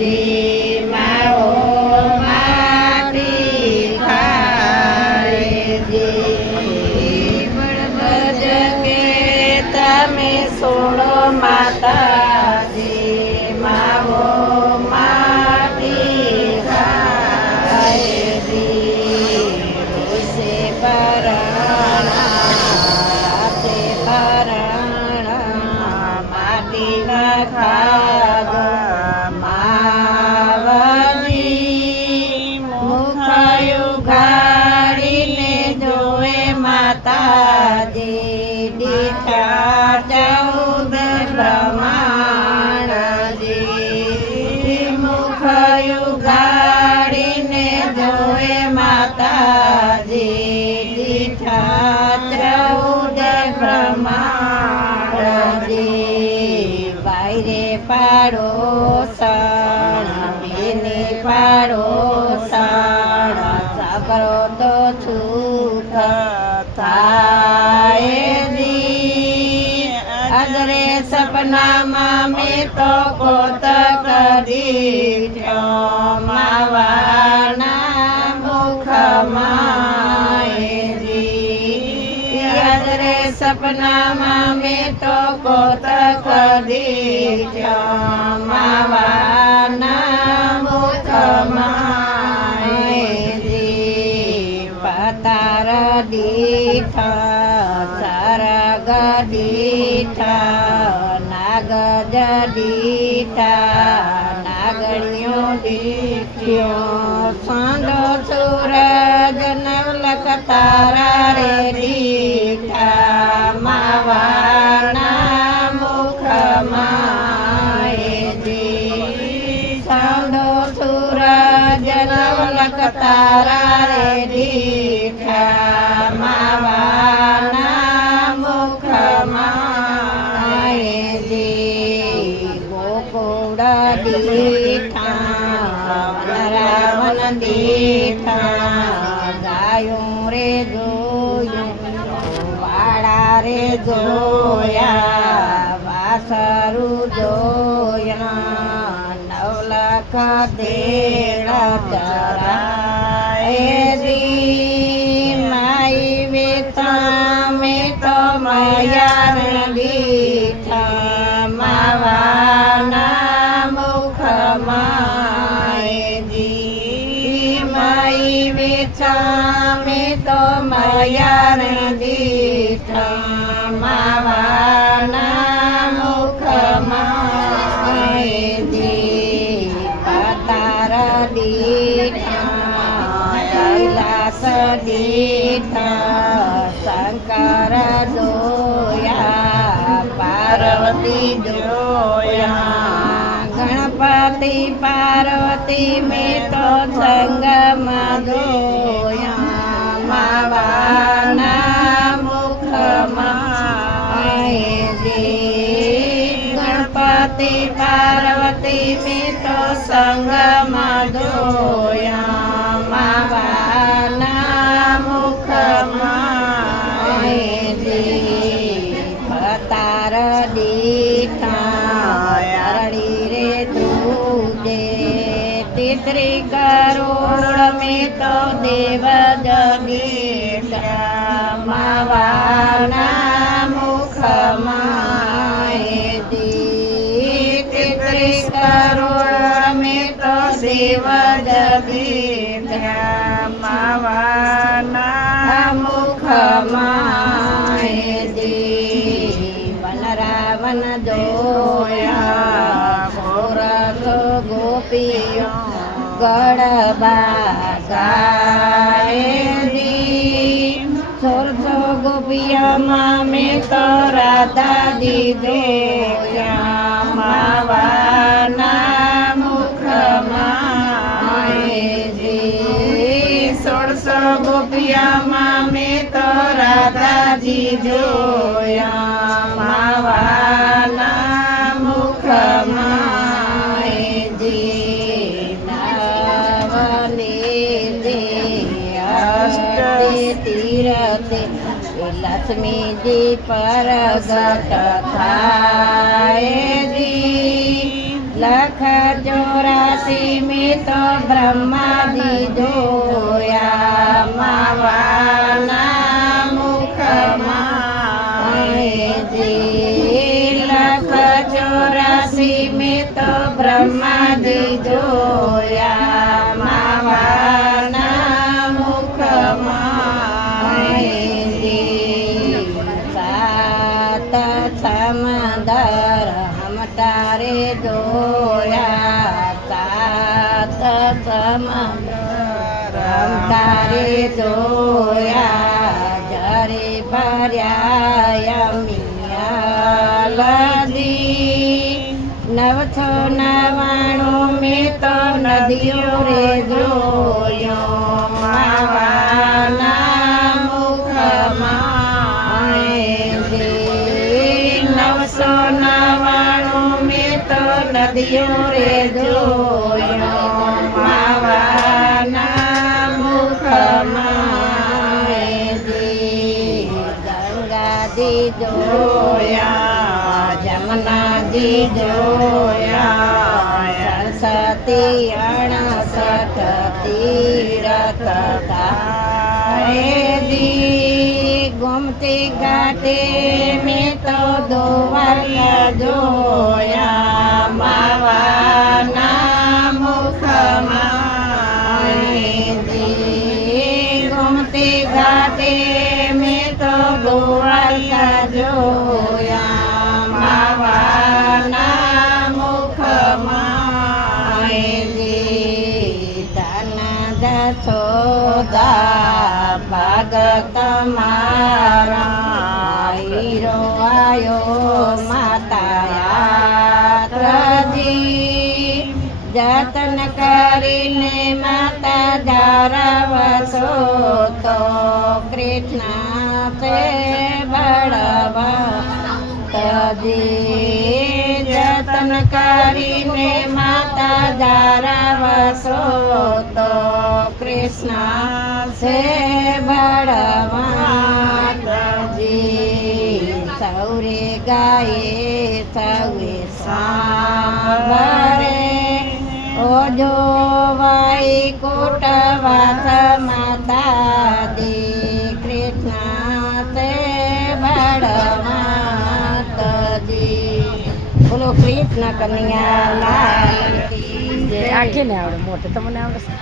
જી માવો માટી ખાય જી બળદ કે તમે સોળો માતાજી માવો માટી ખાય જી રોષે પરાણા તે પરાણા માટીના ખાધા માવજી મુખ ઉઘાડીને જોવે માતાજી દીઠા 14 બ્રહ્માંડજી મુખ ઉઘાડીને જોવે માતાજી દીઠા 14 બ્રહ્માંડજી બાયરે પાડો સણ બેને પાડો સણ સાબરો તો છૂટ થાય જી અદરે સપનામાં મેં તો કોત કરી માવાના મુખમાં જી અદરે સપનામાં મેં તો કોત કરી માવાના મુખમાં જી પતાર દીઠા સરગ દીઠા નાગજ દીઠા નાગણ્યો દીઠ્યો સાંડો સૂરજ નવલક તારા રે દીઠા માવાના મુખમાં જી સાંડો સૂરજ નવલક તારા રે દીઠા માવાના મુખમાં જી ગોકુળ દીઠા વનરાવન દીઠા ગાયું રે જોયું વાડા રે જોયા વાસરું જોયા નવલખ દેડા ચરાય જી માઈ વેતા મેં તો મયા દીઠા માવાના મુખમાં જી માઈ વેતા મેં તો મયા દીઠા માવાના મુખમાં જી પતાર દીઠા કૈલાસ દીઠા શંકર જોયા પાર્વતી જોયા ગણપતિ પાર્વતી મેં તો સંગમાં જોયા માવાના મુખમાં જી ગણપતિ પાર્વતી મેં તો સંગમાં જોયા માવાના મુખમાં જી પતાર દીઠા અરડી રે ધ્રુજે 33 કરોડ મેં તો દેવ જગીઠા માવાના મુખમાં જી 33 કરોડ મેં તો દેવ જગીઠા માવાના મુખમાં જી વનરાવન જોયા ગોરખ ગોપીઓ ગળબા ગાય જી 16 ગોપિયામાં મેં તો રાધાજી જોયા માવાના મુખમાં જી 16 ગોપિયામાં મેં તો રાધાજી જોયા માવાના મુખમાં જી નાવને દે અષ્ટે તીરથે લક્ષ્મીજી પરગટ થાય જી 184 सीमित ब्रह्मादि जोया मावाना मुखमाए जे लख 84 तो ब्रह्मादि जोया मावाना मुखमाए जे सात समंदर हम तारे जोया सात समंदर हम तारे जोया जरे भर्या मिया लदी 999 में तो नदियों रे जोयो मावाना मुखमाए जे 999 में तो नदियों रे जोयो मावाना मुखमाए जे गंगा दी जोया जमुना दी जोया सरस्वती 68 तीरथ थाए दी गोमती घाटे में तो द्वारका जोया मावाना मुखमाए दी गोमती घाटे में तो द्वारका जोया मावाना मुखमाए दी तना जसोदा भगत मारा हीरो आयो माताया त्रजी जतन કરીને માતા ધારવશો તો કૃષ્ણ છે બળવા તજી જતન કરીને માતા ધારવશો તો કૃષ્ણ છે બળવા તજી સૌરે ગાયે સૌએ સાંભળે ओ जो वाई कोटवास माता दी कृष्ण से बड़वात दी बोलो कृष्ण कन्हैया लाल की जय। આખી ને આવડે મોટે તમને આવડે છે?